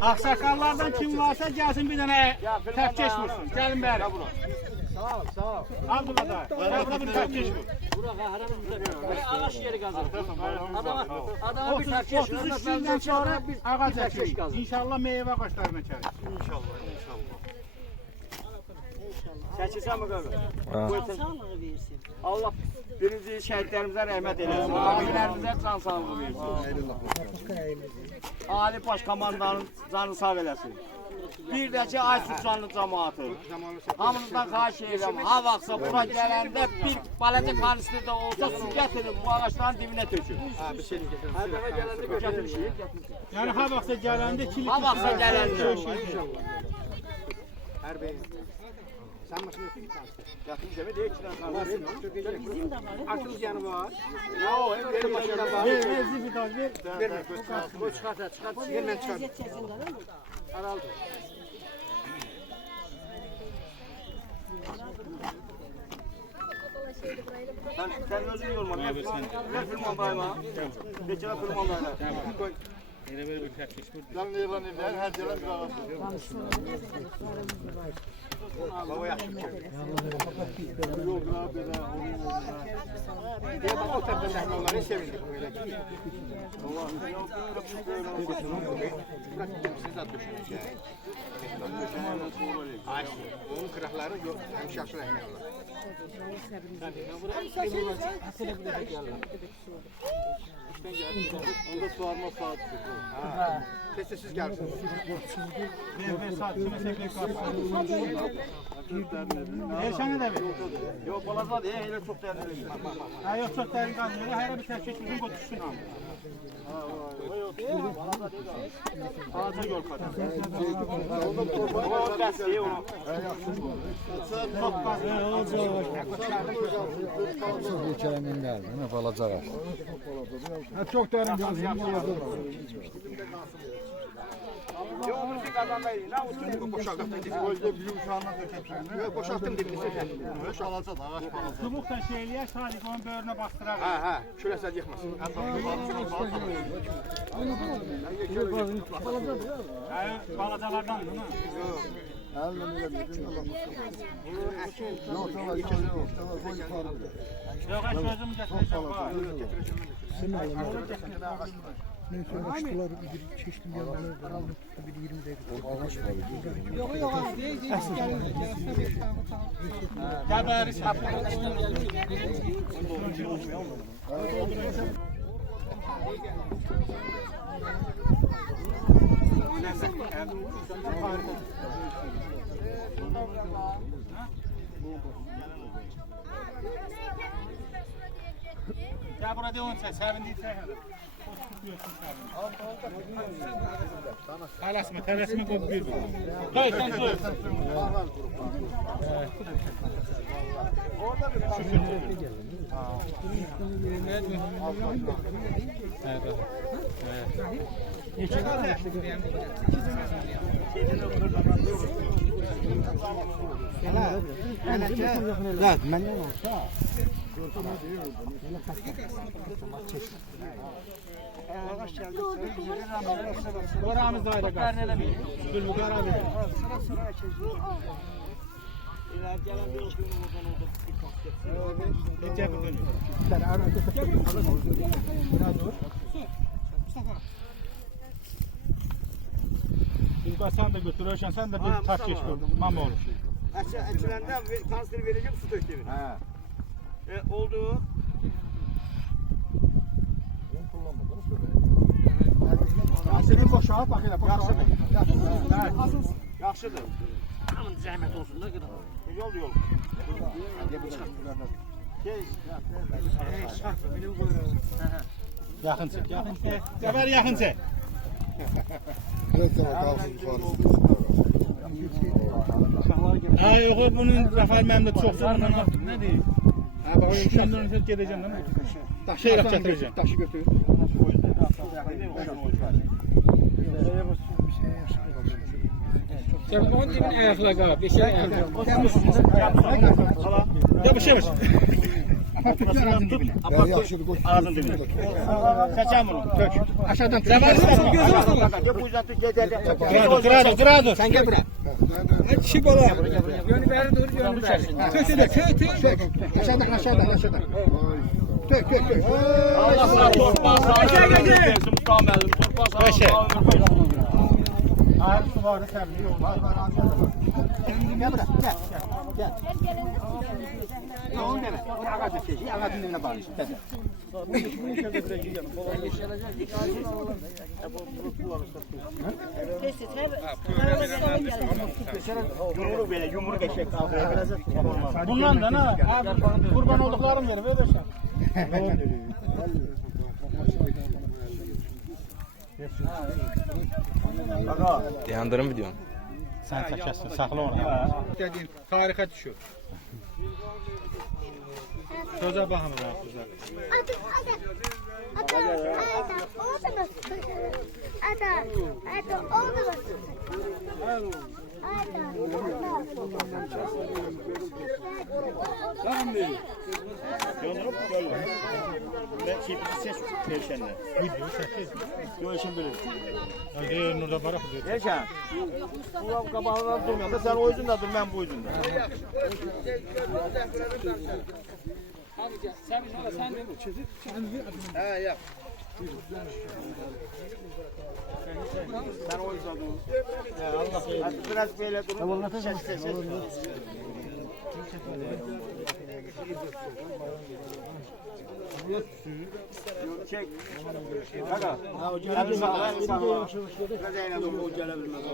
Aksakallardan kim varsa gelsin bir tane tepkeş vursun. Gelin beri. Sağ ol, sağ ol. Al buna da. Buna bir tepkeş vur. Burak haramız güzel. Ağaç yeri kazanır. Adama bir tepkeş. 33 günden sonra ağaç açıyor. İnşallah meyve ağaçlarına çağır. İnşallah. Çəkirsən mi qövmə? Sağlığı versin. Allah birinci şəhidlərimizə rəhmət eləsin. Abilərimizə can sağlığı versin. Ali baş komandanın canı sağ eləsin. Bir də ki, Aysuz canlı cəmaatı. Hamınızdan xahiş edirəm. Ha vaxtsa bura gələndə bir balaca kanister də olsa su gətirin, bu ağaçların dibinə tökün. Hər dəfə gələndə götürüşük. Yani ha vaxtsa gələndə kilit. Ha vaxtsa gələndə. Hər beyin. Sen maşını yapayım mı? Yatın cəmi deyək ki, Bizim de var. Aklınız yanı var. Ya o, hem benim başına var. Ver zibidaj ver. Verme. Bu çıkart. Yerine çıkart. Vaziyet çekinler ama. Araldı. Sen özün yorma. Ne firman bayma? Geçene firman bayma. Yine böyle bir tepkeş vur. Canlı yılan iller, her yılan bir ağası. Baba yaptık ki. Yok abi de. Diye bak o tepeden onları sevindik böyle ki. Siz de düşünün yani. Ayşe, onun kırıkları yok. Hem şahsı rahmiyorlar. Onda suarma saat. Sessiz gelsin. Ver saat şunu sekreter kalsın. Erşan'a da ver. Yok balaza diye hele çok değerli. Ha yok çok derin kalmıyor. Her bir tepkeş vursun götürsün ama. Ağaca yol kadar. O desteği onu. Hikayenin geldi, ne balaca var. Çok derin kalmıyor. Yok onu bir kazandaydı. Ne olsun? Boşalttım dibini. Gözde büyük uçağından dökepsin. Yok boşalttım dibini sen. Boşalacak ağaç balacak. Çubukla şeyliğe sadık onun böğrüne bastırar. Ha, küresel yıkmasın. Balacalardan değil mi? Yok ben çözümü getireceğim. Neyse ağaçlar bir çeşitli yerler var. Bir 20 dakika. O ağaç var. Gel bari Ya burada devam sen, sevindiysen hele. Telasma kopuyor. Hayır sen dur. Orada bir Evet, benden olsa. Oramızda var da. Dur bu kadar abi. Ne yapıyorsun? Bir sen de götürürsen sen de bir taş geç koy. Mama olur. Açılanda kanser vereceğim su dökeyim. Oldu. Senin boşağı bak hele boşağı. Yaxşıdır. Aman zahmet olsun da kadar. Yol yol. Yakın çek, yakın çek. Sefer yakın çek. Evet, kalsın yukarı. Ha yok bunun Rafael Mehmet çok sonra ne diyeyim? Ha bak şu günden önce gideceğim değil mi? Taşı getireceğim. Taşı götür. Sen 10 bin ayakla kal. Bir şey ayakla. Yapışır. Aradın dibine. Aradın dibine. Seçen bunu. Tök. Aşağıdan tut. Sen varsın gözün. Bu yüzden Türkiye'de Kıradır. Sen gel buraya. Hadi şıp ola. Yönü beri dur, yönü beri. Köşede, kök. Aşağıdan. Tök. Allah sana torpa sağlığı versin Mustafa müəllim. Torpa sağlığı versin. Hayır, su var, sen biliyor. Gel buraya, gel. Ne onu deme. Onu ağacı çeşi, ağacın dibine bağlı. Yumruk böyle, yumruk eşek kaldırıyor. Bundan da ne? Abi kurban olduklarım verir, verirsen. Yandırım videonu. Sen çekersin, sakla onu. Dediğin harika düşüyor. Söze bakın ya kızlar. Yandırıp böyle. Ben çiftçi ses verişenler. Video çekil. Görüşün bilir. Hadi orada barak diyor. Verişen. Bu kabağından durmuyor da sen o yüzünde dur, ben bu yüzünde. Sen o yüzden dur. Hadi biraz böyle durun. Ses. Çek. Kaka. Hadi sağ ol. Biraz eğlen dur. O gelebilmez.